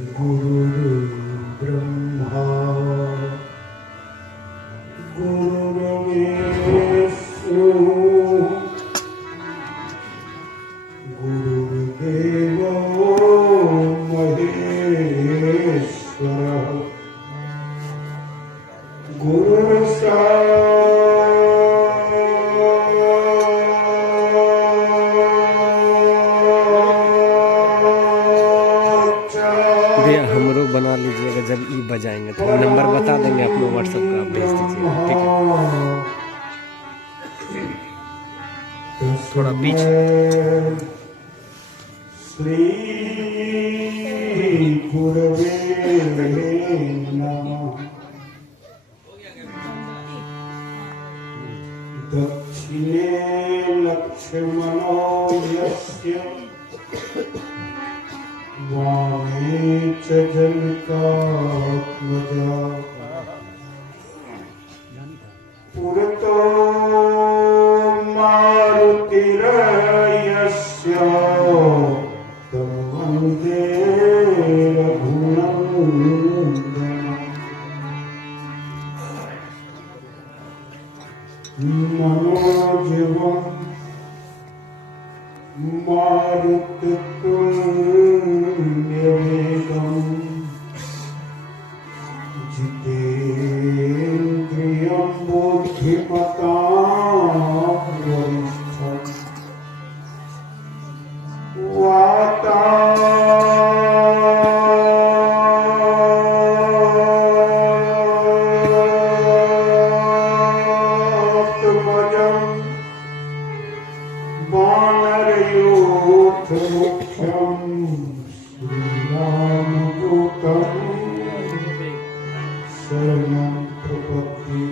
गुरुर्ब्रह्मा गुरुर्विष्णु गुरुर्देवो महेश्वरः भैया हमरो बना लीजिएगा। जब ई बजाएंगे तो नंबर बता देंगे अपना व्हाट्सएप का, आप भेज दीजिएगा, ठीक है। थोड़ा पीछे श्री गुरवे नमः। दक्षिणे लक्ष्मणो यस्य वामे च जनकात्मजा पुरतो मारुतिर्यस्य तं वन्दे रघुनन्दनम् मनोजवम् मारुततुल्यवेगम् जितेन्द्रियं बुद्धिमतां वरिष्ठम् वातात्मजम् वानरयोधमुख्यं श्रीरामदूतं शरणं प्रपद्ये।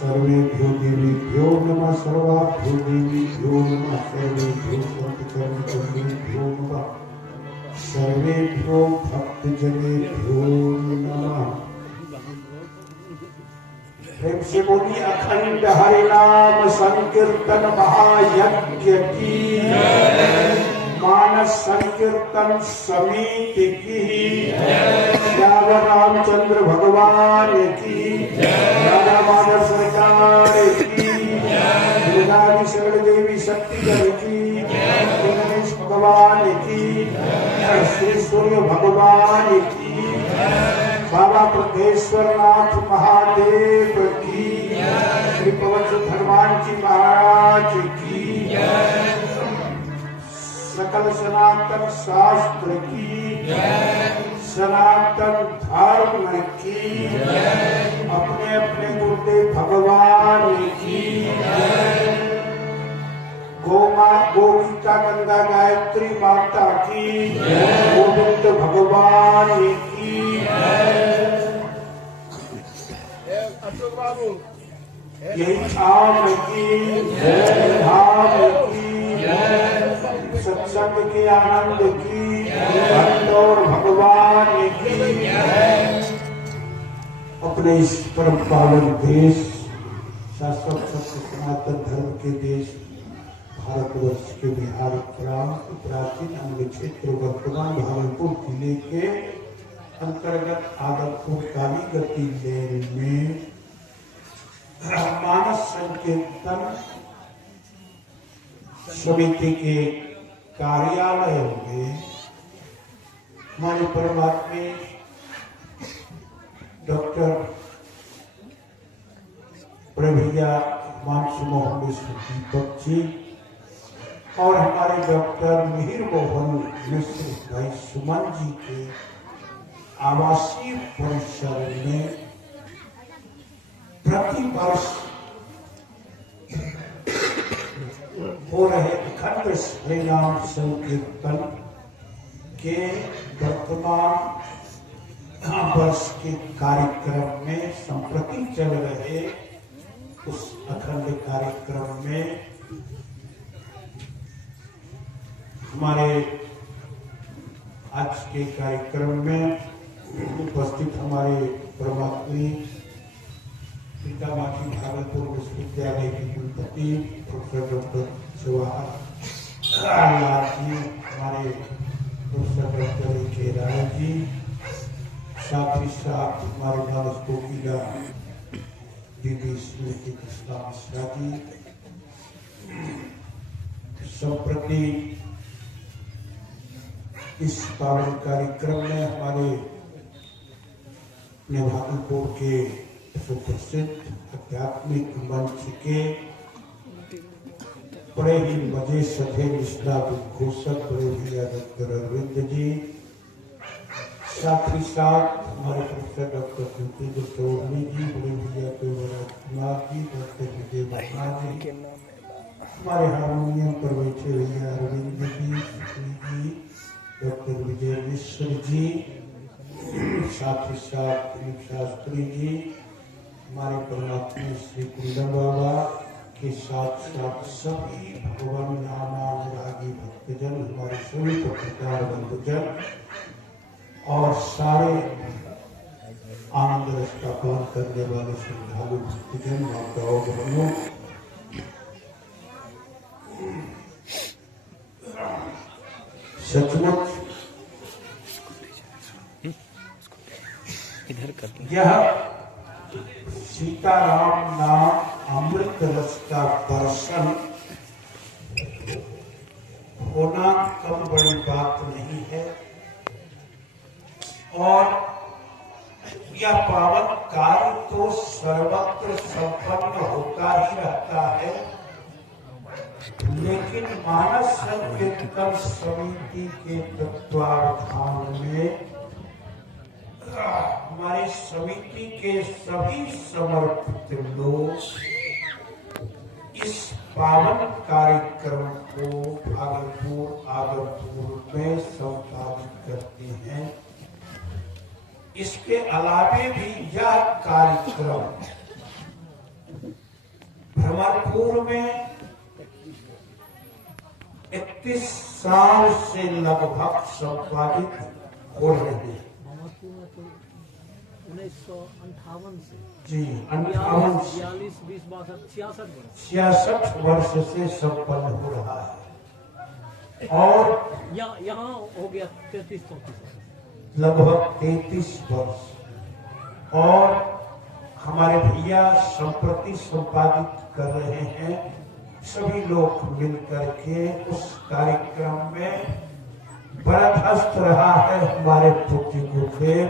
सर्वेभ्यो देवेभ्यो नमः, सर्वाभ्यो देवेभ्यो नमः, सर्वेभ्यो सत्कर्मकर्मेभ्यो नमः, सर्वेभ्यो भक्तजनेभ्यो नमः। प्रेम से बोलिए अखंड हरि नाम संकीर्तन महायज्ञ की, मानस संकीर्तन समिति की, श्याम रामचंद्र भगवान की, राधा माधव सरकार की, दुर्गादी शरण देवी शक्तिगढ़ की, गणेश भगवान की, श्री सूर्य भगवान की, बाबा प्रदेश्वर नाथ महादेव की, श्री पवन हनुमान जी महाराज की, सकल सनातन शास्त्र की, सनातन धर्म की, अपने अपने गुरुदेव भगवान की, गोपिका गंगा गायत्री माता की, गोविंद भगवान की, यही धाम की, धाम की, सत्संग के आनंद की, भक्त और भगवान की, अपने इस परम पावन देश, शाश्वत सत्य सनातन धर्म के देश भारतवर्ष के बिहार प्रांत प्राचीन अंग क्षेत्र वर्तमान भागलपुर जिले के अंतर्गत आदमपुर कालीगति लेन में मानस संकीर्तन समिति के कार्यालय में हमारे परमात्मा डॉक्टर प्रभैया मानसु मोहन मिश्र दीपक जी और हमारे डॉक्टर मिहिर मोहन मिश्र भाई सुमन जी के आवासीय परिसर में प्रति वर्ष हो रहे अखंड हरिनाम संकीर्तन के वर्तमान वर्ष के कार्यक्रम में संप्रति चल रहे उस अखंड कार्यक्रम में हमारे आज के कार्यक्रम में उपस्थित हमारे परमात्मी सीतामाची भागलपुर विश्वविद्यालय के कुलपति प्रोफेसर डॉक्टर जवाहर लाल जी, हमारे प्रोफेसर डॉक्टर के राय जी, साथ ही साथ हमारे मानस कोकिला दीदी स्मृति कृष्णा मिश्रा जी, संप्रति इस पावन कार्यक्रम में हमारे भागलपुर के सुप्रसिद्ध आध्यात्मिक मंच के बड़े ही मजे सधे निष्ठा घोषक बड़े भैया डॉक्टर अरविंद जी, साथ ही साथ हमारे प्रोफेसर डॉक्टर ज्योति चौधरी जी, बड़े भैया केवराज कुमार जी, डॉक्टर विजय वर्मा जी, हमारे हारमोनियम पर बैठे भैया अरविंद जी, डॉक्टर विजय मिश्र जी, साथ ही साथ दिलीप शास्त्री जी, हमारे परमात्मा श्री कुंदन बाबा के साथ साथ सभी भगवान नामानुरागी भक्तजन, हमारे सभी पत्रकार बंधुजन और सारे आनंद रस का पान करने वाले श्रद्धालु भक्तजन, माताओं बहनों, सचमुच यह सीताराम नाम अमृत रस का दर्शन होना कम बड़ी बात नहीं है और यह पावन कार्य तो सर्वत्र संपन्न होता ही रहता है, लेकिन मानस संकीर्तन समिति के तत्वावधान में हमारे समिति के सभी समर्पित लोग इस पावन कार्यक्रम को भागलपुर आगरपुर में संपादित करते हैं। इसके अलावे भी यह कार्यक्रम भ्रमरपुर में 31 साल से लगभग संपादित हो रहे हैं। 1958 से जी 58 66 वर्ष से संपन्न हो रहा है और यहाँ हो गया 33-34 लगभग 33 वर्ष और हमारे भैया संप्रति संपादित कर रहे हैं। सभी लोग मिलकर के उस कार्यक्रम में बरदस्त रहा है हमारे पूज्य गुरुदेव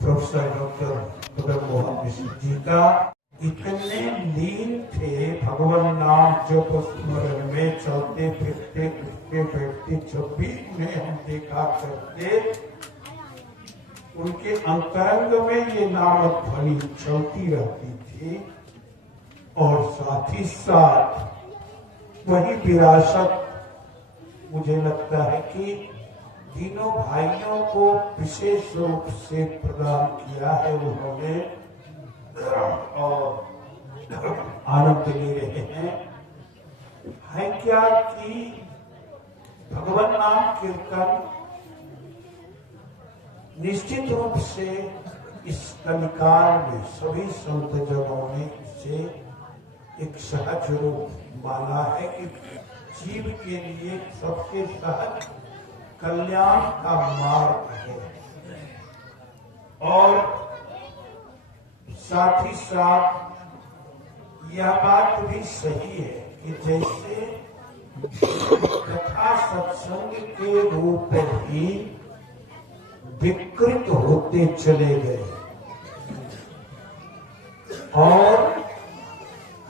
प्रोफेसर डॉक्टर मदन मोहन मिश्र जी का। इतने लीन थे भगवान नाम जप स्मरण में, चलते फिरते उठते बैठते जब भी उन्हें हम देखा करते, उनके अंतरंग में ये नाम ध्वनि चलती रहती थी और साथ ही साथ वही विरासत मुझे लगता है कि तीनों भाइयों को विशेष रूप से प्रदान किया है उन्होंने और आनंद ले रहे हैं। है क्या कि भगवान नाम कीर्तन निश्चित रूप से इस कलिकाल में सभी संत जनों ने इसे एक सहज रूप माना है कि जीव के लिए सबसे सहज कल्याण का मार्ग है और साथ ही साथ यह बात भी सही है कि जैसे कथा सत्संग के रूप ही विकृत होते चले गए और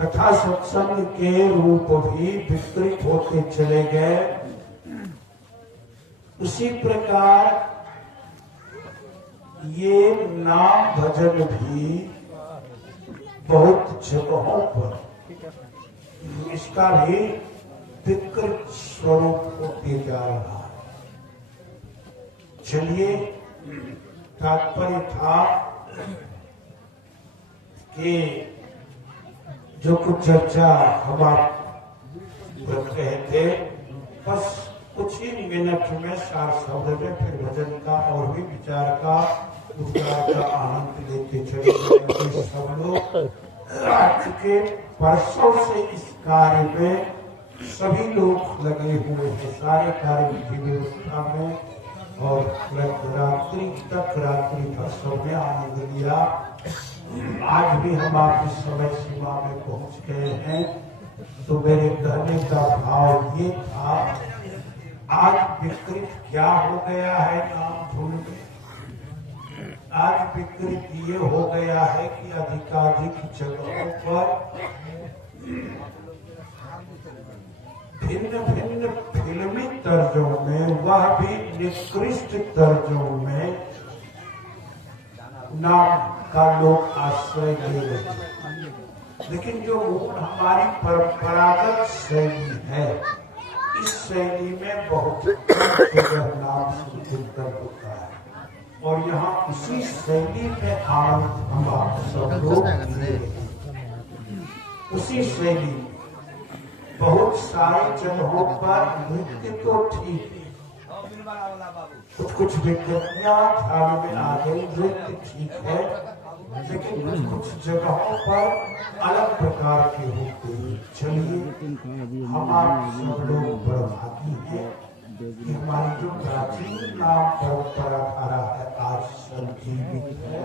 कथा सत्संग के रूप भी विकृत होते चले गए, उसी प्रकार ये नाम भजन भी बहुत जगहों पर इसका भी विकृत स्वरूप होते जा रहा है। चलिए, तात्पर्य था कि जो कुछ चर्चा हम आप कर रहे थे, बस कुछ ही मिनट में सार शब्द में फिर भजन का और भी विचार का उद्गार का आनंद लेते चले जाएंगे सब लोग। आज के वर्षों से इस कार्य में सभी लोग लगे हुए हैं, सारे कार्य की व्यवस्था में और रात्रि तक रात्रि भर सबने आनंद लिया। आज भी हम आपकी समय सीमा में पहुंच गए हैं। तो मेरे कहने का भाव ये था, आज विकृत क्या हो गया है नाम धुन में। आज विकृत ये हो गया है कि अधिकाधिक जगहों पर भिन्न भिन्न फिल्मी तर्जों में, वह भी निकृष्ट तर्जों में नाम का लोग आश्रय ले रहे हैं। लेकिन जो हमारी परंपरागत शैली है, इस शैली में बहुत नाम संकीर्तन होता है और यहाँ उसी शैली में आनंद हम आप सब लोग ले रहे हैं। उसी शैली में बहुत सारी जगहों पर नृत्य तो ठीक है, कुछ विज्ञप्तियां ध्यान में आ गई, नृत्य ठीक है, लेकिन कुछ जगहों पर अलग प्रकार के होते हैं। चलिए, हम आप सब लोग बड़भागी हैं कि हमारी जो प्राचीन नाम परंपरा धारा है आज संजीवित है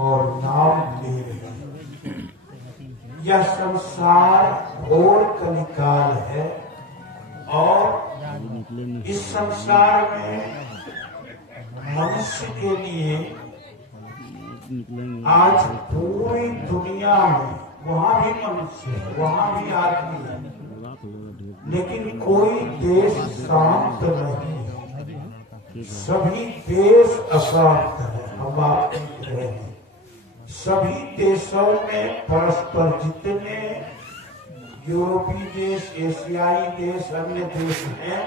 और नाम ले रही है। यह संसार घोर कलिकाल है और इस संसार में मनुष्य के लिए आज पूरी दुनिया में, वहाँ भी मनुष्य है, वहाँ भी आदमी है, लेकिन कोई देश शांत नहीं है। सभी देश अशांत है। हम आप देख रहे हैं, सभी देशों में परस्पर, जितने यूरोपीय देश, एशियाई देश, अन्य देश हैं,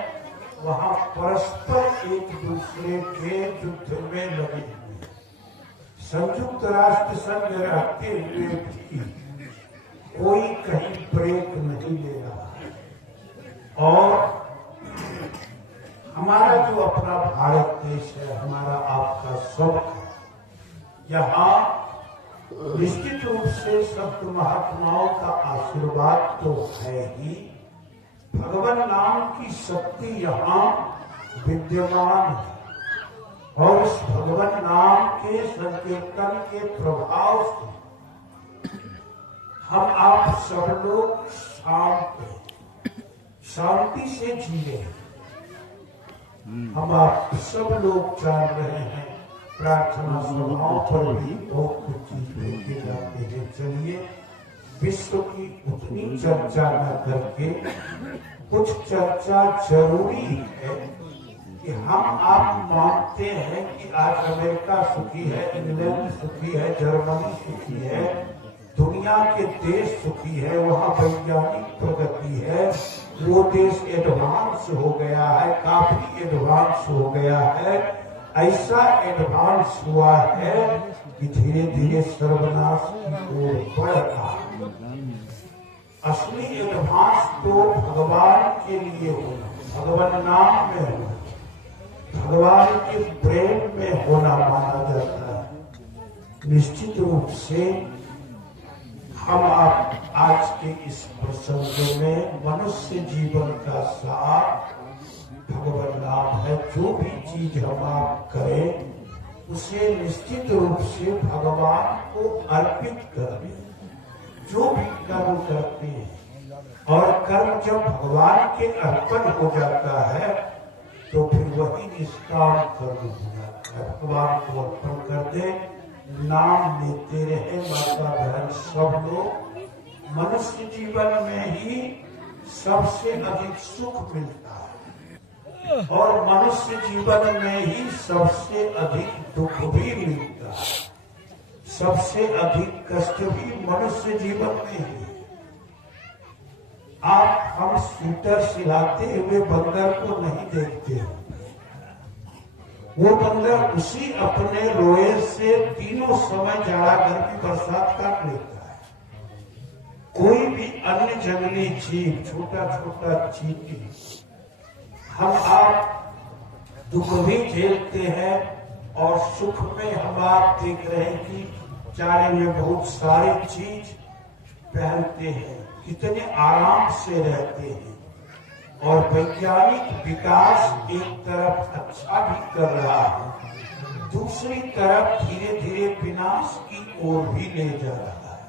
वहाँ परस्पर एक दूसरे के युद्ध में लगे हुए। संयुक्त राष्ट्र संघ रहते हुए भी कोई कहीं ब्रेक नहीं ले रहा। और हमारा जो अपना भारत देश है, हमारा आपका सबका, यहाँ निश्चित रूप से सप्त महात्माओं का आशीर्वाद तो है ही, भगवान नाम की शक्ति यहाँ विद्यमान है और उस भगवान नाम के संकीर्तन के प्रभाव से हम आप सब लोग शांति से जी रहे हैं। हम आप सब लोग जान रहे हैं, प्रार्थना सभाओं पर भी बहुत कुछ चीज लेके जाते हैं। चलिए, विश्व की उतनी चर्चा न करके कुछ चर्चा जरूरी है कि हम आप मानते हैं कि आज अमेरिका सुखी है, इंग्लैंड सुखी है, जर्मनी सुखी है, दुनिया के देश सुखी है, वहाँ वैज्ञानिक प्रगति है, वो देश एडवांस हो गया है, काफी एडवांस हो गया है। ऐसा एडवांस हुआ है कि धीरे धीरे सर्वनाश की ओर बढ़ रहा है। असली एडवांस तो भगवान के लिए होना, भगवान नाम में होना, भगवान के प्रेम में होना माना जाता है। निश्चित रूप से हम आप आज के इस प्रसंग में मनुष्य जीवन का सार भगवान नाम है। जो भी चीज हम आप करें उसे निश्चित रूप से भगवान को अर्पित करें। जो भी कर्म करते हैं और कर्म जब भगवान के अर्पण हो जाता है तो फिर वही निष्काम कर्म हो जाता है। भगवान को अर्पण कर दे, नाम लेते रहे। माता बहन सब लोग, मनुष्य जीवन में ही सबसे अधिक सुख मिलता है और मनुष्य जीवन में ही सबसे अधिक दुख भी मिलता है। सबसे अधिक कष्ट भी मनुष्य जीवन में ही। आप हम स्वेटर सिलाते हुए बंदर को नहीं देखते, वो बंदर उसी अपने रोए से तीनों समय जाड़ा गर्मी बरसात काट लेता है। कोई भी अन्य जंगली जीव, छोटा छोटा चींटी, हम आप दुख भी झेलते हैं और सुख में हम आप देख रहे हैं कि चारे में बहुत सारी चीज पहनते हैं, कितने आराम से रहते हैं और वैज्ञानिक विकास एक तरफ अच्छा भी कर रहा है, दूसरी तरफ धीरे धीरे विनाश की ओर भी ले जा रहा है।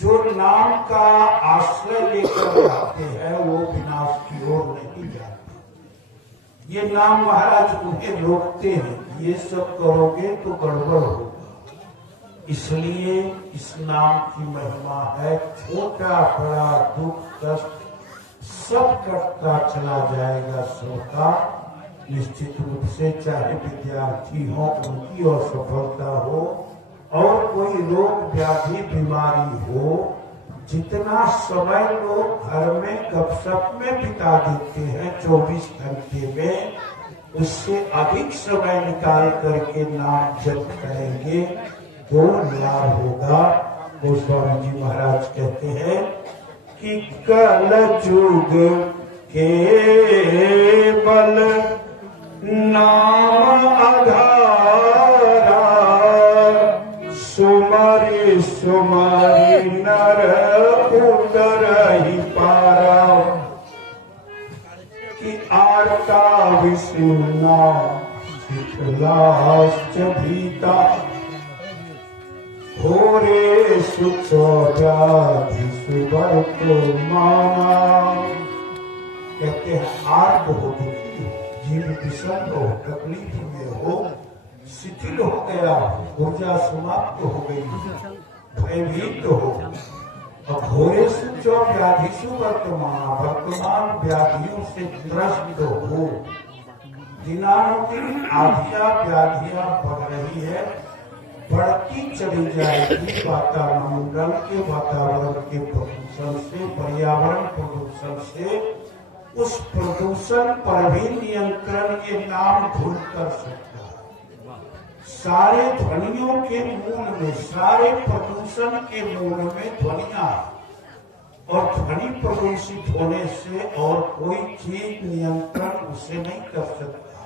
जो नाम का आश्रय लेकर आते हैं वो विनाश की ओर नहीं जाते। ये नाम महाराज उन्हें रोकते हैं, ये सब करोगे तो गड़बड़ होगा। इसलिए इस नाम की महिमा है, छोटा बड़ा दुख कष्ट सब कटता चला जाएगा सबका। निश्चित रूप से चाहे विद्यार्थी हो उनकी असफलता हो और कोई रोग व्याधि बीमारी हो, जितना समय लोग घर में गपशप में बिता देते हैं 24 घंटे में, उससे अधिक समय निकाल करके नाम जप करेंगे तो लाभ होगा। गोस्वामी जी महाराज कहते हैं कि कल युग केवल नाम आधारा, सुमरि सुमरि नर उतरहि पारा। कि आर्ता विष्णुना शीतलाश्च भीता, घोरे सुचौराधि सुवर्तमाना। कहते हैं आर्त हो, दुखी हो, जीव विषम हो, तकलीफ में हो, शिथिल हो गया हो, ऊर्जा समाप्त हो गई, भयभीत हो, और घोरे सुचो व्याधिशु वर्तमान, वर्तमान व्याधियों से त्रस्त हो। दिनानुदिन आधिया व्याधियां बढ़ रही है, बढ़ती चली जाएगी वातावरण के प्रदूषण से, पर्यावरण प्रदूषण से। उस प्रदूषण पर भी नियंत्रण ये नाम धुन कर सकता है। सारे ध्वनियों के मूल में, सारे प्रदूषण के मूल में ध्वनियां, और ध्वनि प्रदूषित होने से और कोई चीज नियंत्रण उसे नहीं कर सकता।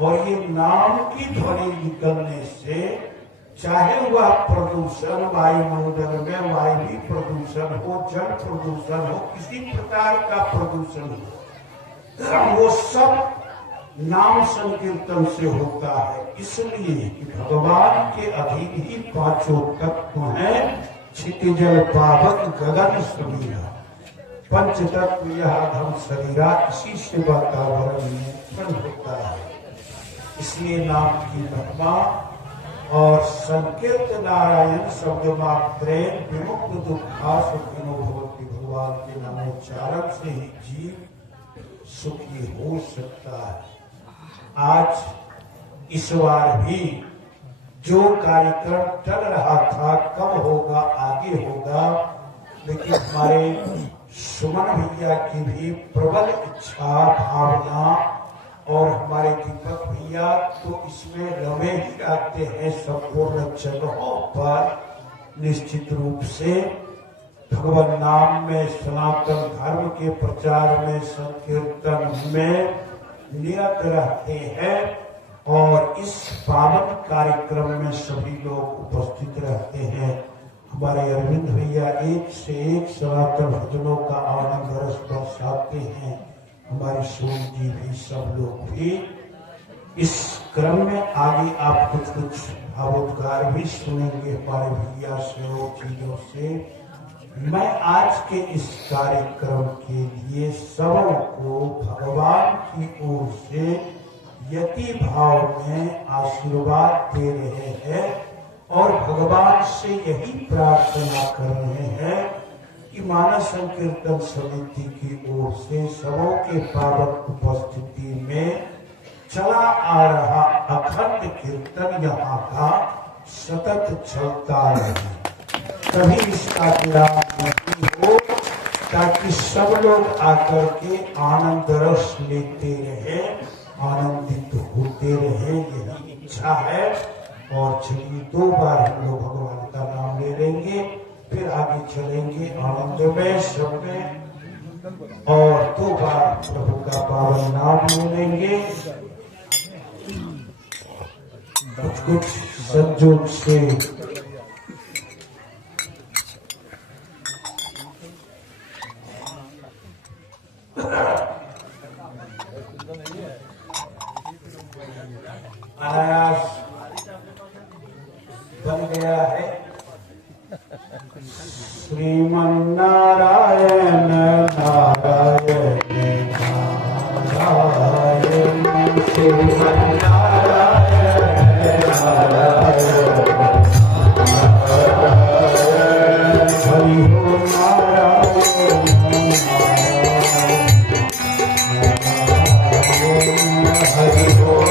और ये नाम की ध्वनि निकलने से चाहे वह प्रदूषण वायुमंडल में वायु प्रदूषण हो, जल प्रदूषण हो, किसी प्रकार का प्रदूषण हो, वो सब नाम संकीर्तन से होता है। इसलिए कि भगवान के अधीन ही पांचों तत्व हैं, क्षितिजल पावक गगन समीरा, पंच तत्व यह धम शरीरा, इसी से वातावरण नियंत्रण होता है। इसलिए नाम की महिमा और संकीर्त नारायण शब्द मात्रे विमुक्त दुखा सुखिनो भवति, भगवान के नामोच्चारण से ही जीव सुखी हो सकता है। आज इस बार भी जो कार्यक्रम चल रहा था, कब होगा आगे होगा, लेकिन हमारे सुमन भैया की भी प्रबल इच्छा भावना और हमारे दीपक भैया तो इसमें रमे ही रहते हैं संपूर्ण जगहों पर। निश्चित रूप से भगवान नाम में, सनातन धर्म के प्रचार में, संकीर्तन में निरत रहते हैं और इस पावन कार्यक्रम में सभी लोग उपस्थित रहते हैं। हमारे अरविंद भैया एक से एक सनातन भजनों का आनंद रस बरसाते हैं। हमारे सोम जी भी, सब लोग भी। इस क्रम में आगे आप कुछ भावोद्गार भी सुनेंगे हमारे भैया से और चीजों से। मैं आज के इस कार्यक्रम के लिए सबों को भगवान की ओर से यति भाव में आशीर्वाद दे रहे हैं और भगवान से यही प्रार्थना कर रहे हैं कि मानस संकीर्तन समिति की ओर से सबों के पावन उपस्थिति में चला आ रहा अखंड कीर्तन यहाँ का सतत चलता रहे, तभी इसका विराम नहीं हो, ताकि सब लोग आकर के आनंद रस लेते रहे, आनंदित होते रहे, यही इच्छा है। और चलिए 2 बार हम लोग भगवान का नाम ले लेंगे, फिर आगे चलेंगे आनंद में, सब में, और 2 बार प्रभु का पावन नाम ले लेंगे। कुछ संजोग से आयास बन गया है। श्रीमन्नारायण नारायण नारायण श्रीमन्नारायण नारायण हरि ओम नारायण हरि ओम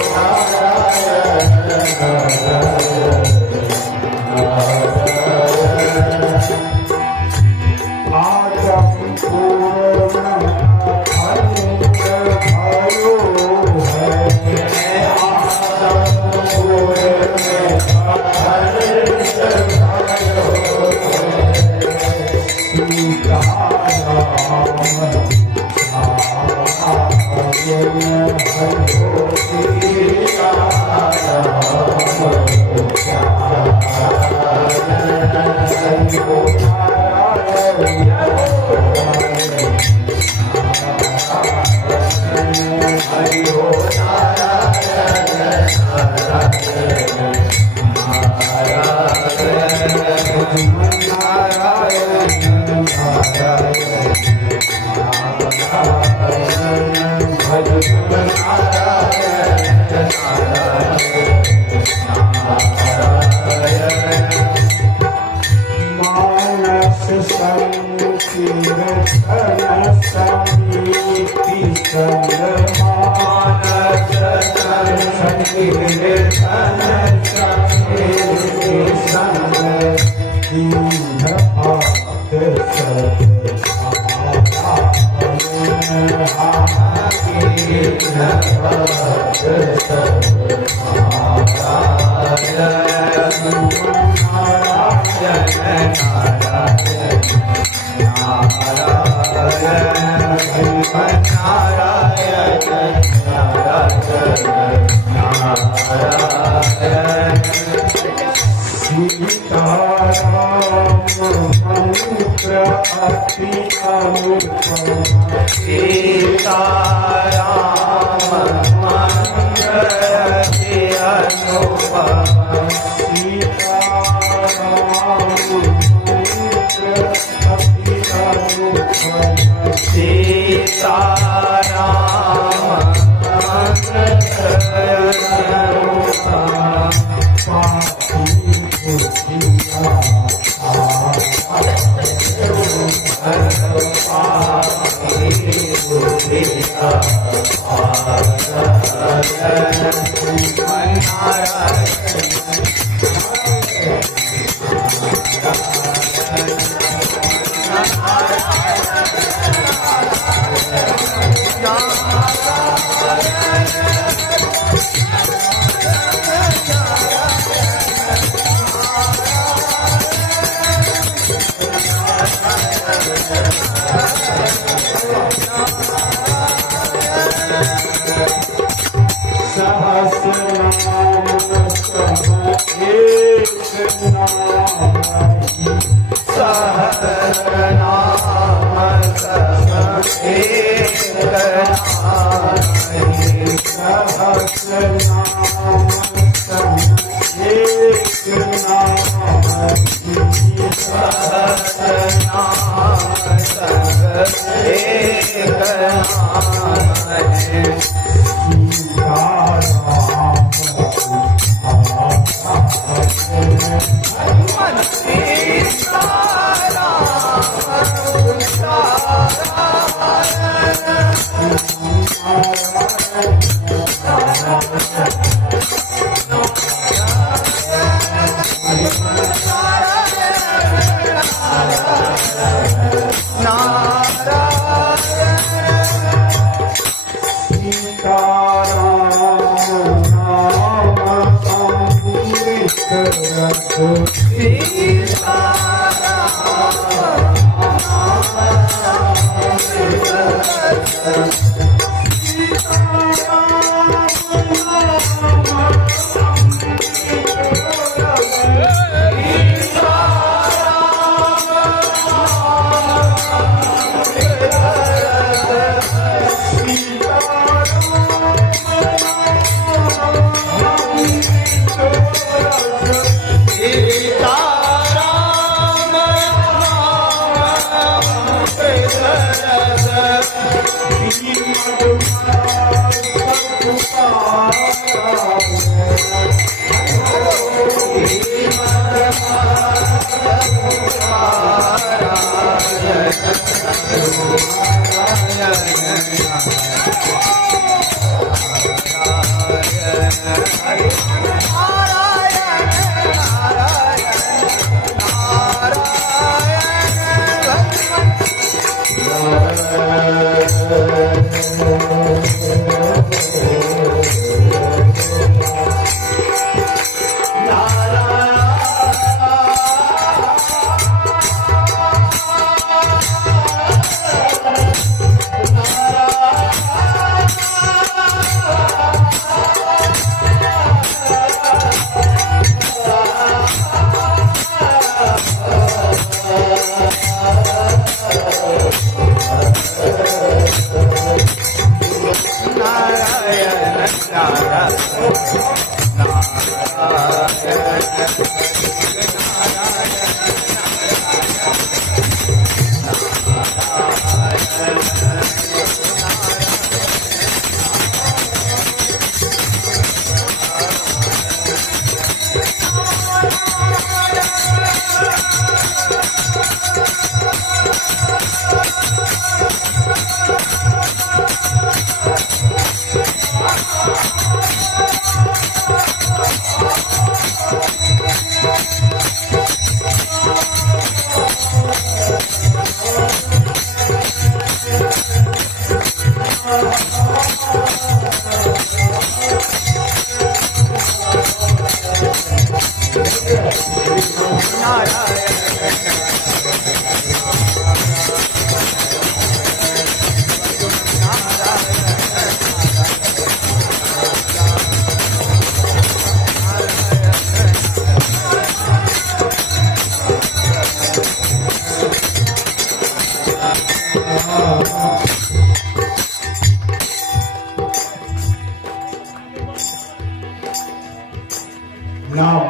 नाम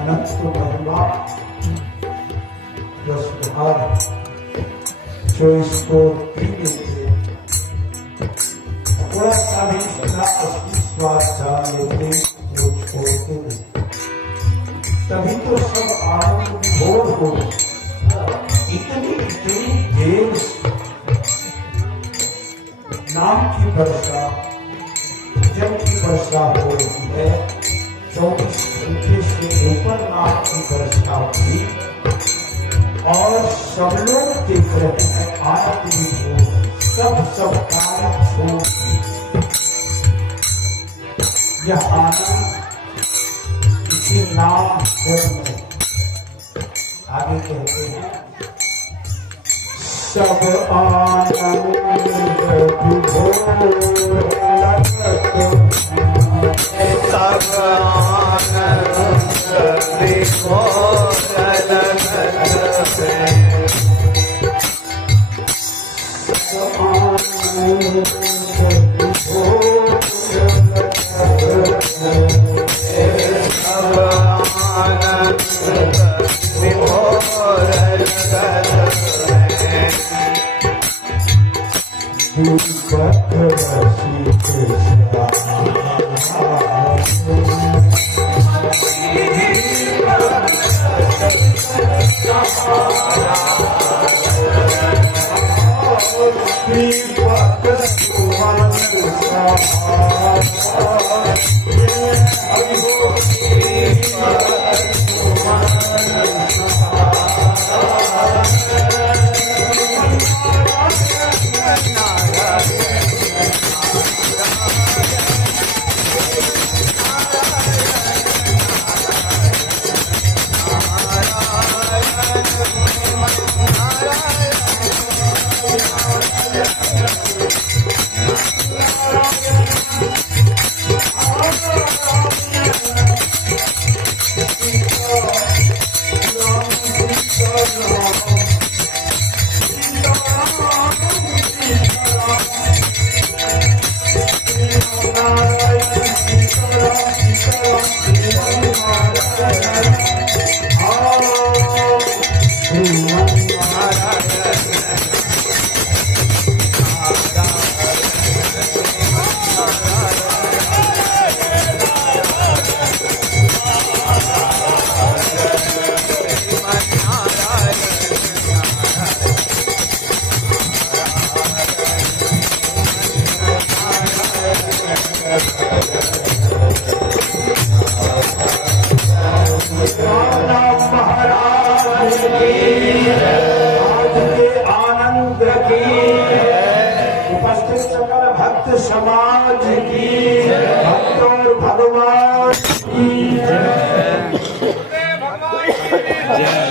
अनंत महिमा रसधार जो इसको पीने थे थोड़ा सा भी सदा असली स्वाद जान लेते वो छोड़ते नहीं, तभी तो सब आनंद विभोर हो। इतनी देर नाम की वर्षा जल की वर्षा हो रही है, 24 घंटे से ऊपर नाम की वर्षा हुई और सब लोग देख रहे हैं आनंद विभोर, सब कार्य छोड़ यह आनंद इसी नाम जप में। आगे कहते हैं सब आनंद विभोर सब आनंद विभोर राम महाराज की आज के आनंद की उपस्थित सकल भक्त समाज की भक्त और भगवान की जय